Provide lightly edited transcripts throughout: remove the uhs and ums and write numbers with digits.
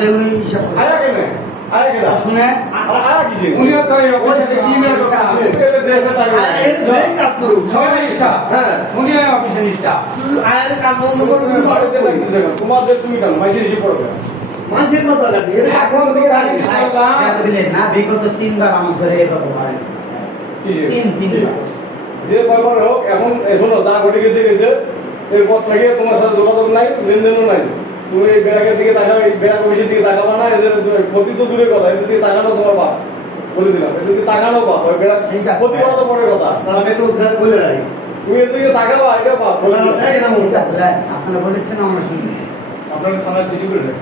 দেখুন হিসাব করে আয়া কেন আয়া কেন শুনে আয়া কি উনিও তো ওই সে টিমের কথা এই কাজ করুক সবাই স্টাফ হ্যাঁ উনিও অফিসের স্টাফ আয়ের কাজ বন্ধ করে তুমি বাড়ি চলে যাও। তোমাদের তুমি কেন মাইসে রিসিভ করবে মানুষের কথা লাগে এখন থেকে গাড়ি দিলেন না বিগত 3 বার আমার ধরে এই ব্যবহার তিনবার যে ব্যাপার হোক এখন শোনো যা ঘটে গেছে গেছে এরপর থেকে তোমার সাথে যোগাযোগ নাই লেনদেনও নাই তুমি এই বেড়াকের দিকে তাকাবে এই বেড়া কমিশনের দিকে তাকাবা না এদের ক্ষতি তো দূরের কথা এদের দিকে তাকানো তোমার বাপ বলে দিলাম এদের দিকে তাকানো বাপ ওই বেড়া ঠিক আছে। ক্ষতি করা তো পরের কথা তারা মেট্রো স্যার বলে রাখি তুমি এর দিকে তাকাবা এটা বাপ বলে দিলাম। এই না ঠিক আছে আপনারা বলেছেন আমরা শুনতেছি আপনার থানায় চিঠি করে দেন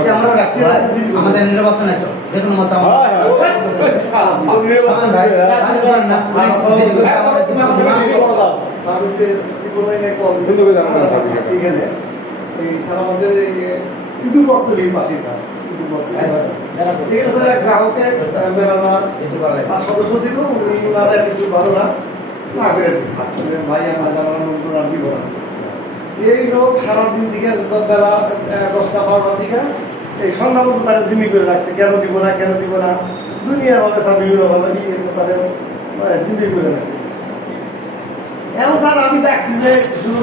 এটা আমরাও রাখি ভাই। আমাদের নিরাপত্তা নেই তো যে কোনো মত আমার হ্যাঁ হ্যাঁ তুমি থামেন ভাই কাজ করেন না পুলিশ যদি করে আমাদের জীবন তারপরে কি বলে না কল সুন্দর করে জানাবেন স্যার। ঠিক আছে এই স্যার আমাদের এই ইদু বক্তলির পাশে স্যার ইদু বক্তলি ঠিক আছে স্যার গ্রাহকের মেলাদার আর সদস্য ছিল উনি ওনারা কিছু ভালো না না করে দিচ্ছেন ভাই আমার জানানো নতুন আর দিব না এই লোক সারাদিন থেকে বেলা 10টা 12টার দিকে এই সন্ধ্যা মতো তারা জিমি করে রাখছে কেন দিব না দুনিয়ার ভাবে সব বিভিন্ন ভাবে তাদের জিমি করে রাখছে এখন স্যার আমি দেখছি যে শুরু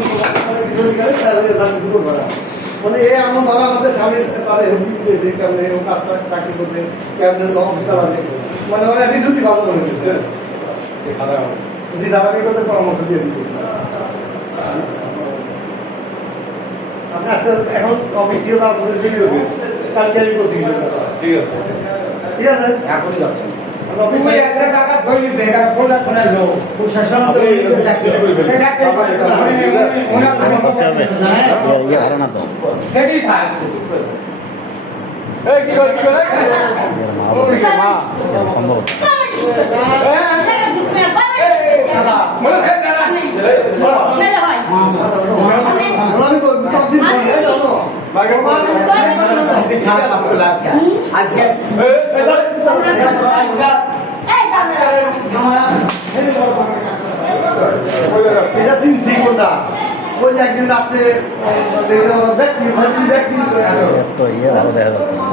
কিছু করবো না মানে এ আমার বাবা আমাদের সামনে তারা হুমকি দিয়েছে কেমন এরকম কাজটা চাকরি করবে কেমন অফিস চালাবে মানে ওরা রিজুটি ভালো করে দিচ্ছে জি তারা এই কথা পরামর্শ দিয়ে দিতেছে আপনি আজকে এখন অফিস দিয়ে তারপরে জেনে হবে কালকে আমি করছি ঠিক আছে ঠিক আছে এখনই যাচ্ছেন অফিস তুমি একটা জায়গা ধরিছে এটা কোলা কোলা লোক প্রশাসন তো ডাকতে ইয়ে ভালো না তো সেটাই থাক এই কি করে এর মা মা সম্ভব বলে ফেল না আমি টক্সিন আজকে এটা চিনছি কোনটা ওই যে একদিন রাত্রে ব্যক্তি তো ইয়ে ভালো দেখা যাচ্ছে না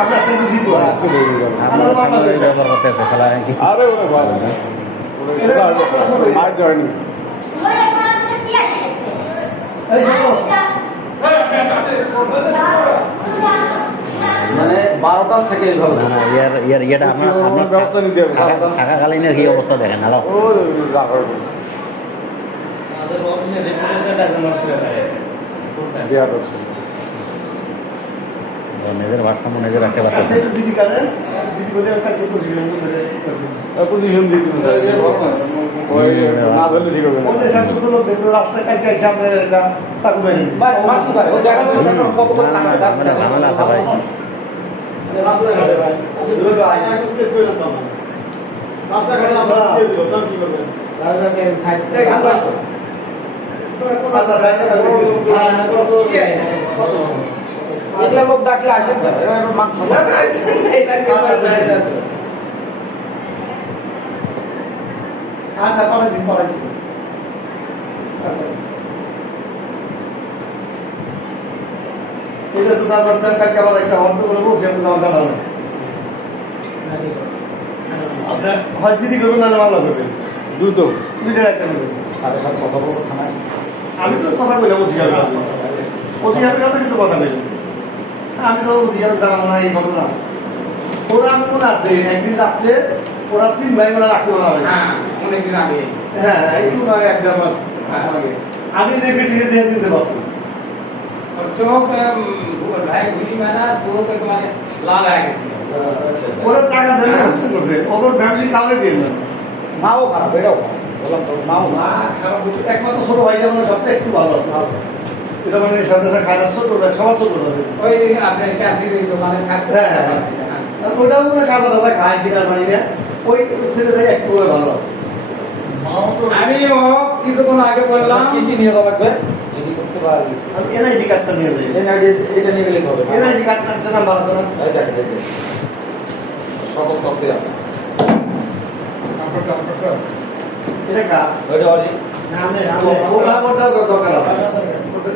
আপনার সাথে বুঝি তো ব্যবহার করতেছে খেলা কি আরে ওরে ভালো মার জয়নি এই শোনো মানে 12টা থেকে এইভাবে না না ইয়েটা আপনার ব্যবস্থা নিতে হবে থাকাকালীনের কি অবস্থা দেখেন হ্যালো ও যা করবে আমাদের অফিসে রেপুটেশনটা যেন নষ্ট হয়ে গেছে বিয়া ব্যবসা নিজের ভারসাম্য নিজে রাখতে পারতেছে সেই দিদি কারেন দিদি বলে কাছে পজিশন করে পজিশন দিয়ে দিন ওই না ধরলে ঠিক হবে না ওদের সাথে তো লোক দেখলো রাস্তায় কাছে এসে আমরা এটা চাকু বাইরে ভাই মাটি ভাই ও দেখা গেল কত কত টাকা ঝামেলা আছে ভাই রাস্তায় ঘাটে ভাই দুটো তো আইনা কেস করে দিতাম রাস্তায় ঘাটে আমরা দিয়ে দিলাম না কি করবেন রাস্তায় সাইজ এই গান ভাই আচ্ছা সাইজ কত এগুলা লোক ডাকলে আসেন না মাংস আচ্ছা পরে দিন আচ্ছা এটা তো দাদা কালকে আবার একটা অর্থ করে বলছি আপনি দাদা জানাবেন আপনার হয় চিঠি করবেন না মামলা করবেন দুটো দুইটার একটা নেবেন সাড়ে সাত কথা বলবো থানায় আমি তো কথা বলে বলছি অধিকারের কথা কিন্তু কথা বলি আমি তো অধিকার জানাবো না এই ঘটনা ওরা আমি মনে আছে একদিন রাত্রে ওরা 3 ভাই ওরা রাখতে বলা হয় হ্যাঁ অনেকদিন আগে হ্যাঁ একটু আগে 1 মাস আগে আমি যে ভিডিও দিয়ে দিতে পারছি চোখ ভাই গুলি মারা চোখ মানে লাল হয়ে গেছিল ওরা টাকা দেবে করছে ওর ফ্যামিলি কাউকে দিয়ে দেবে মাও খারাপ এটাও বললাম তো মাও না খারাপ বলছে একমাত্র ছোট ভাই যেমন সবচেয়ে একটু ভালো আছে এটা মানে সামনে খারাপ ছোট সবার ছোট ওই আপনার ক্যাসির দোকানে থাকতে ওটা মনে কাদা দাদা খায় কিনা জানি না ওই ছেলেটাই একটু ভালো আছে আমি ও কিছুক্ষণ আগে বললাম কি কি নিয়ে যাওয়া লাগবে যদি করতে পারবি আমি এনআইডি কার্ডটা নিয়ে যাই এটা নিয়ে গেলে হবে এনআইডি কার্ডটা একটা নাম্বার আছে না এই দেখেন এই যে। সকল তথ্যই আছে এটা কার ওইটা অরি ওটা দরকার আছে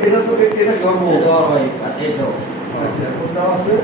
এটা তো এটা গর্ব এটা হয় এইটাও আচ্ছা কোনটা আছে